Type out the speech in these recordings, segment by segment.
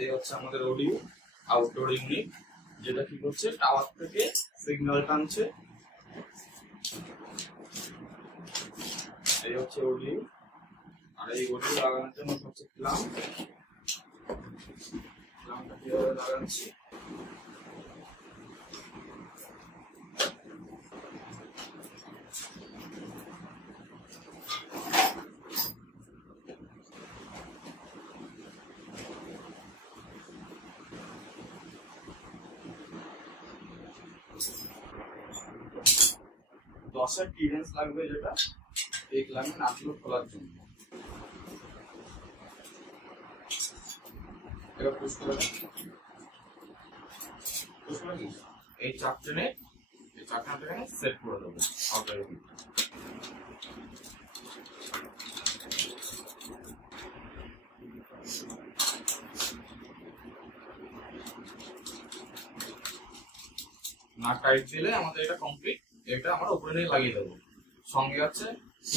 এই হচ্ছে আমাদের অডিও আউটডোর ইউনিট, যেটা কি করছে টাওয়ার থেকে সিগন্যাল টানছে। এই হচ্ছে অডিও, আর এই অডিও লাগানোর জন্য হচ্ছে ল্যাম্পটা কিভাবে লাগাচ্ছি। দশের ক্লিয়ারেন্স লাগবে, যেটা এই ক্লামের নাটগুলো খোলার জন্য। এবার পুশ করে এই চাপ টেনে সেট করে দেবো আউটার ইউনিট। না টাইট দিলে আমাদের এটা কমপ্লিট। এটা আমরা উপরে নিয়ে লাগিয়ে দেবো। সঙ্গে আছে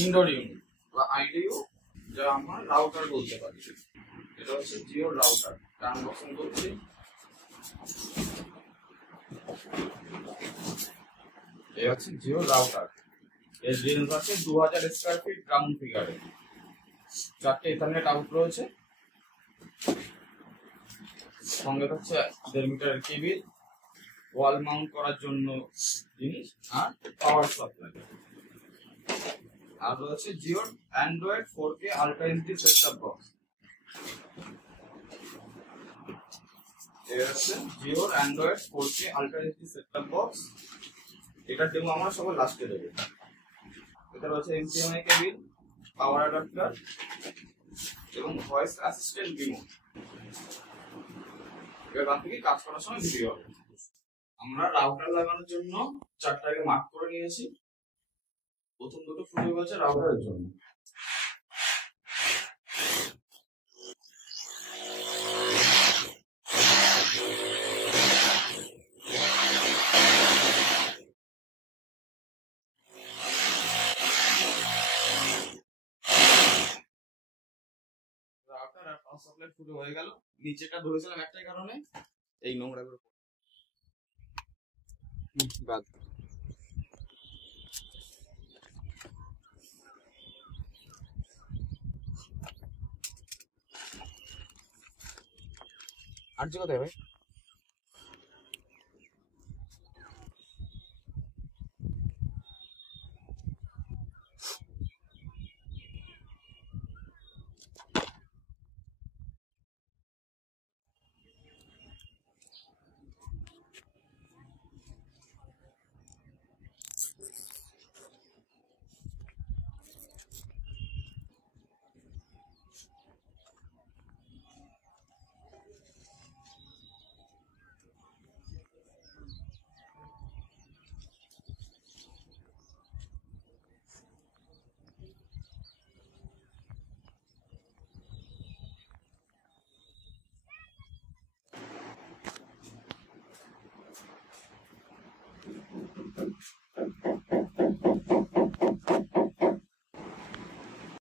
ইনডোর ইউনিট বা আইডিইউ, যা আমরা রাউটার বলতে পারি। এটা হচ্ছে জিও রাউটার। আনবক্সিং করছি। এই হচ্ছে জিও রাউটার। এর রেঞ্জ আছে 2000 স্কয়ার ফিট গ্রাউন্ড ফিগারে। 4টে ইথারনেট আউট রয়েছে। সঙ্গে হচ্ছে 1.5 মিটারের কেবিল, ওয়াল মাউন্ট করার জন্য জিনিস, আর পাওয়ার সাপ্লাই। আর রয়েছে জিওর Android 4K ultra HD set-top box. এই হচ্ছে জিওর Android 4K ultra HD set-top box. এটার ডেমো আমরা সবার লাস্টে দেবো। এটা রয়েছে HDMI কেবিল, পাওয়ার অ্যাডাপ্টার এবং ভয়েস অ্যাসিস্ট্যান্ট রিমোট। এখান থেকে কাজ করার সময় ভিডিও হবে। আমরা রাউটার লাগানোর জন্য 4টাকে মার্ক করে নিয়েছি। প্রথম দুটো ফুটো হচ্ছে রাউটারের জন্য। রাউটার আর পাওয়ার সাপ্লাই ফুটো হয়ে গেল। নিচেটা ধরেছিলাম একটাই কারণে, এই নোংরা করে বাদ। আর যে কোথায় ভাই?